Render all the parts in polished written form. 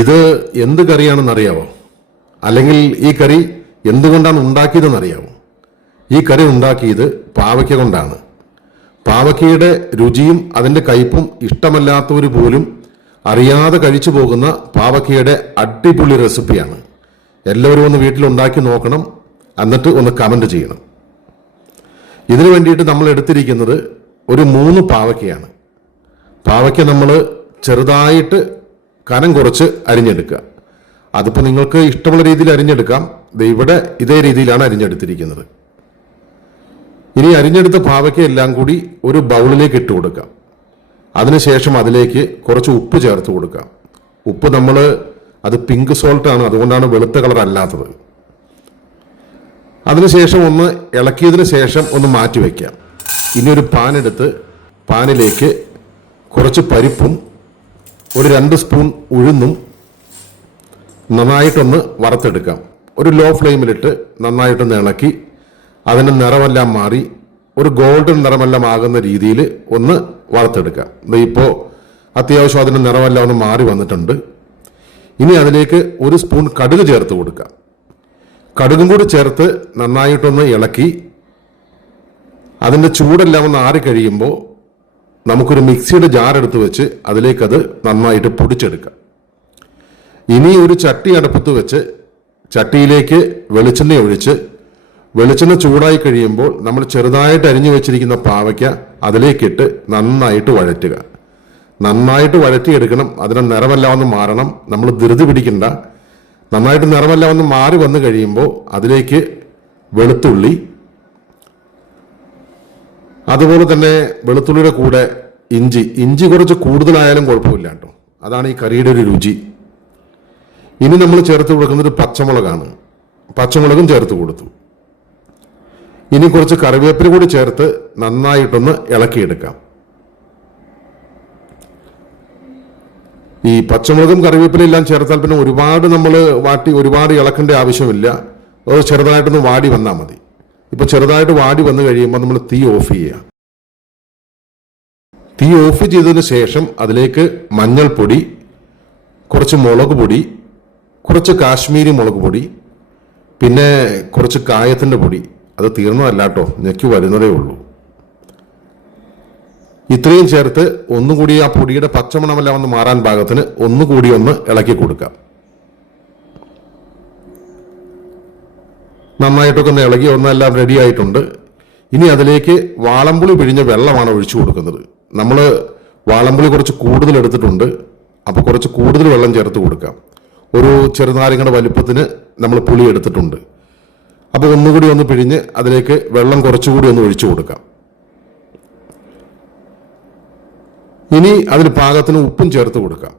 ഇത് എന്ത് കറിയാണെന്ന് അറിയാവോ? അല്ലെങ്കിൽ ഈ കറി എന്തുകൊണ്ടാണ് ഉണ്ടാക്കിയതെന്ന് അറിയാവോ? ഈ കറി ഉണ്ടാക്കിയത് പാവയ്ക്ക കൊണ്ടാണ്. പാവയ്ക്കയുടെ രുചിയും അതിൻ്റെ കയ്പും ഇഷ്ടമല്ലാത്തവർ പോലും അറിയാതെ കഴിച്ചു പോകുന്ന പാവയ്ക്കയുടെ അടിപൊളി റെസിപ്പിയാണ്. എല്ലാവരും ഒന്ന് വീട്ടിലുണ്ടാക്കി നോക്കണം, എന്നിട്ട് ഒന്ന് കമൻറ്റ് ചെയ്യണം. ഇതിനു വേണ്ടിയിട്ട് നമ്മൾ എടുത്തിരിക്കുന്നത് ഒരു 3 പാവയ്ക്കയാണ്. പാവയ്ക്ക നമ്മൾ ചെറുതായിട്ട് കനം കുറച്ച് അരിഞ്ഞെടുക്കുക. അതിപ്പോൾ നിങ്ങൾക്ക് ഇഷ്ടമുള്ള രീതിയിൽ അരിഞ്ഞെടുക്കാം. ഇവിടെ ഇതേ രീതിയിലാണ് അരിഞ്ഞെടുത്തിരിക്കുന്നത്. ഇനി അരിഞ്ഞെടുത്ത പാവയ്ക്ക എല്ലാം കൂടി ഒരു ബൗളിലേക്ക് ഇട്ട് കൊടുക്കാം. അതിനുശേഷം അതിലേക്ക് കുറച്ച് ഉപ്പ് ചേർത്ത് കൊടുക്കാം. ഉപ്പ് അത് പിങ്ക് സോൾട്ടാണ്, അതുകൊണ്ടാണ് വെളുത്ത കളർ അല്ലാത്തത്. അതിനുശേഷം ഒന്ന് ഇളക്കിയതിന് ശേഷം ഒന്ന് മാറ്റി വയ്ക്കാം. ഇനി ഒരു പാൻ എടുത്ത് പാനിലേക്ക് കുറച്ച് പരിപ്പും ഒരു 2 സ്പൂൺ ഉഴുന്നും നന്നായിട്ടൊന്ന് വറുത്തെടുക്കാം. ഒരു ലോ ഫ്ലെയിമിലിട്ട് നന്നായിട്ടൊന്ന് ഇളക്കി അതിൻ്റെ നിറമെല്ലാം മാറി ഒരു ഗോൾഡൻ നിറമെല്ലാം ആകുന്ന രീതിയിൽ ഒന്ന് വറുത്തെടുക്കാം. ഇപ്പോൾ അത്യാവശ്യം അതിൻ്റെ നിറമെല്ലാം ഒന്ന് മാറി വന്നിട്ടുണ്ട്. ഇനി അതിലേക്ക് 1 സ്പൂൺ കടുക് ചേർത്ത് കൊടുക്കാം. കടുകും കൂടി ചേർത്ത് നന്നായിട്ടൊന്ന് ഇളക്കി അതിൻ്റെ ചൂടെല്ലാം ഒന്ന് ആറിക്കഴിയുമ്പോൾ നമുക്കൊരു മിക്സിയുടെ ജാർ എടുത്ത് വെച്ച് അതിലേക്കത് നന്നായിട്ട് പൊടിച്ചെടുക്കാം. ഇനി ഒരു ചട്ടി അടുപ്പത്ത് വെച്ച് ചട്ടിയിലേക്ക് വെളിച്ചെണ്ണ ഒഴിച്ച് വെളിച്ചെണ്ണ ചൂടായി കഴിയുമ്പോൾ നമ്മൾ ചെറുതായിട്ട് അരിഞ്ഞു വെച്ചിരിക്കുന്ന പാവയ്ക്ക അതിലേക്കിട്ട് നന്നായിട്ട് വഴറ്റുക. നന്നായിട്ട് വഴറ്റിയെടുക്കണം. അതിൻ്റെ നിറമെല്ലാം ഒന്ന് മാറണം. നമ്മൾ ധൃതി പിടിക്കണ്ട. നന്നായിട്ട് നിറമെല്ലാം ഒന്ന് മാറി വന്നു കഴിയുമ്പോൾ അതിലേക്ക് വെളുത്തുള്ളി, അതുപോലെ തന്നെ വെളുത്തുള്ളിയുടെ കൂടെ ഇഞ്ചി കുറച്ച് കൂടുതലായാലും കുഴപ്പമില്ല കേട്ടോ. അതാണ് ഈ കറിയുടെ ഒരു രുചി. ഇനി നമ്മൾ ചേർത്ത് കൊടുക്കുന്നത് പച്ചമുളകാണ്. പച്ചമുളകും ചേർത്ത് കൊടുത്തു. ഇനി കുറച്ച് കറിവേപ്പില കൂടി ചേർത്ത് നന്നായിട്ടൊന്ന് ഇളക്കിയെടുക്കാം. ഈ പച്ചമുളകും കറിവേപ്പില എല്ലാം ചേർത്താൽ പിന്നെ ഒരുപാട് നമ്മൾ ഒരുപാട് ഇളക്കേണ്ട ആവശ്യമില്ല. അത് ചെറുതായിട്ടൊന്ന് വാടി വന്നാൽ മതി. ഇപ്പൊ ചെറുതായിട്ട് വാടി വന്നു കഴിയുമ്പോൾ നമ്മൾ തീ ഓഫ് ചെയ്യുക. തീ ഓഫ് ചെയ്തതിന് ശേഷം അതിലേക്ക് മഞ്ഞൾപ്പൊടി, കുറച്ച് മുളക് പൊടി, കുറച്ച് കാശ്മീരി മുളക് പൊടി, പിന്നെ കുറച്ച് കായത്തിൻ്റെ പൊടി. അത് തീർന്നതല്ല കേട്ടോ, ഞെക്കി വരുന്നതേ ഉള്ളൂ. ഇത്രയും ചേർത്ത് ഒന്നുകൂടി ആ പൊടിയുടെ പച്ചമണമെല്ലാം ഒന്ന് മാറാൻ പാകത്തിന് ഒന്നുകൂടി ഒന്ന് ഇളക്കി കൊടുക്കാം. നന്നായിട്ടൊക്കെ ഒന്ന് ഇളകി ഒന്നെല്ലാം റെഡി ആയിട്ടുണ്ട്. ഇനി അതിലേക്ക് വാളംപുളി പിഴിഞ്ഞ വെള്ളമാണ് ഒഴിച്ചു കൊടുക്കുന്നത്. നമ്മൾ വാളംപുളി കുറച്ച് കൂടുതൽ എടുത്തിട്ടുണ്ട്. അപ്പോൾ കുറച്ച് കൂടുതൽ വെള്ളം ചേർത്ത് കൊടുക്കാം. ഒരു ചെറുനാരങ്ങയുടെ വലുപ്പത്തിന് നമ്മൾ പുളി എടുത്തിട്ടുണ്ട്. അപ്പോൾ ഒന്നുകൂടി ഒന്ന് പിഴിഞ്ഞ് അതിലേക്ക് വെള്ളം കുറച്ചുകൂടി ഒന്ന് ഒഴിച്ചു കൊടുക്കാം. ഇനി അതിന് പാകത്തിന് ഉപ്പും ചേർത്ത് കൊടുക്കാം.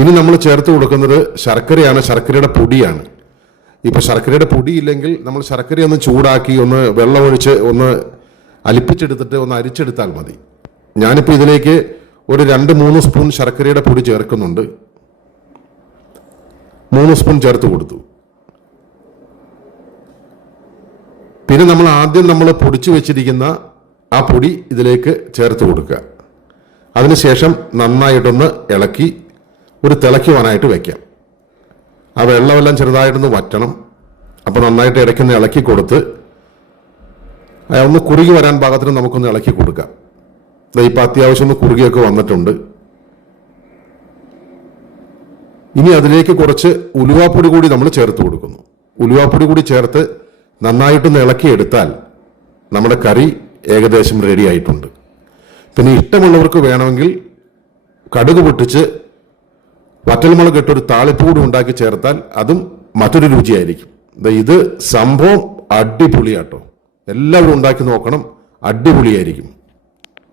ഇനി നമ്മൾ ചേർത്ത് കൊടുക്കുന്നത് ശർക്കരയാണ്. ശർക്കരയുടെ പൊടിയാണ്. ഇപ്പൊ ശർക്കരയുടെ പൊടി ഇല്ലെങ്കിൽ നമ്മൾ ശർക്കര ഒന്ന് ചൂടാക്കി ഒന്ന് വെള്ളം ഒഴിച്ച് ഒന്ന് അലിപ്പിച്ചെടുത്തിട്ട് ഒന്ന് അരിച്ചെടുത്താൽ മതി. ഞാനിപ്പോൾ ഇതിലേക്ക് ഒരു 2-3 സ്പൂൺ ശർക്കരയുടെ പൊടി ചേർക്കുന്നുണ്ട്. 3 സ്പൂൺ ചേർത്ത് കൊടുത്തു. പിന്നെ നമ്മൾ പൊടിച്ചു വെച്ചിരിക്കുന്ന ആ പൊടി ഇതിലേക്ക് ചേർത്ത് കൊടുക്കുക. അതിനുശേഷം നന്നായിട്ടൊന്ന് ഇളക്കി ഒരു തിളയ്ക്കുവാനായിട്ട് വയ്ക്കാം. ആ വെള്ളമെല്ലാം ചെറുതായിട്ടൊന്ന് വറ്റണം. അപ്പോൾ നന്നായിട്ട് ഇടയ്ക്കൊന്ന് ഇളക്കി കൊടുത്ത് ഒന്ന് കുറുകി വരാൻ പാകത്തിന് നമുക്കൊന്ന് ഇളക്കി കൊടുക്കാം. ഇപ്പം അത്യാവശ്യം ഒന്ന് കുറുകിയൊക്കെ വന്നിട്ടുണ്ട്. ഇനി അതിലേക്ക് കുറച്ച് ഉലുവാപ്പൊടി കൂടി നമ്മൾ ചേർത്ത് കൊടുക്കുന്നു. ഉലുവാപ്പൊടി കൂടി ചേർത്ത് നന്നായിട്ടൊന്ന് ഇളക്കിയെടുത്താൽ നമ്മുടെ കറി ഏകദേശം റെഡി ആയിട്ടുണ്ട്. പിന്നെ ഇഷ്ടമുള്ളവർക്ക് വേണമെങ്കിൽ കടുക് പൊട്ടിച്ച് വറ്റൽമുളക് ഇട്ടൊരു താളിപ്പ് കൂടി ഉണ്ടാക്കി ചേർത്താൽ അതും മറ്റൊരു രുചിയായിരിക്കും. ഇത് സംഭവം അടിപൊളിയാട്ടോ. എല്ലാവരും ഉണ്ടാക്കി നോക്കണം. അടിപൊളിയായിരിക്കും.